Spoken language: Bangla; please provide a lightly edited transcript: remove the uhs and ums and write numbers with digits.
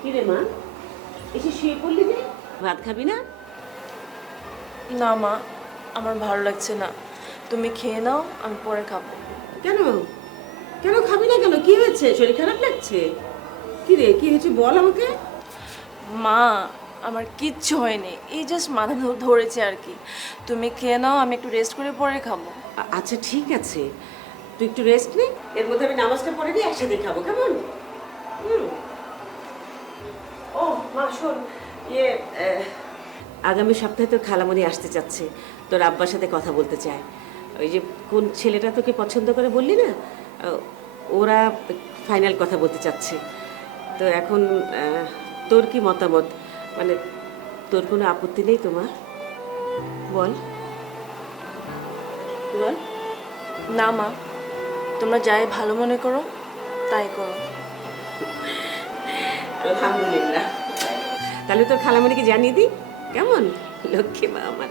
কি রে মা, এসে শুয়ে পড়লি যে? ভাত খাবি না? না মা, আমার ভালো লাগছে না। তুমি খেয়ে নাও, আমি পরে খাবো। কেন? কেন খাবি না কেন? কি হয়েছে? শরীর খারাপ লাগছে? কি রে, কি হয়েছে বল আমাকে। মা, আমার কিচ্ছু হয়নি, এই জাস্ট মাথা ধরেছে আর কি। তুমি খেয়ে নাও, আমি একটু রেস্ট করে পরে খাবো। আচ্ছা ঠিক আছে, তুই একটু রেস্ট নে, এর মধ্যে আমি নামাজটা পড়ে নিয়ে একসাথে খাবো, কেমন? হুম। ও মা শোন, ইয়ে আগামী সপ্তাহে তোর খালামণি আসতে চাচ্ছে, তোর আব্বার সাথে কথা বলতে চায়। ওই যে কোন ছেলেটা তোকে পছন্দ করে বললি না, ওরা ফাইনাল কথা বলতে চাচ্ছে। তো এখন তোর কি মতামত? মানে তোর কোনো আপত্তি নেই তোমার? বল বল। না মা, তোমরা যাই ভালো মনে করো তাই করো। আলহামদুলিল্লাহ। তাহলে তোর খালামণিকে জানিয়ে দিই, কেমন? লক্ষ্মী মা আমার।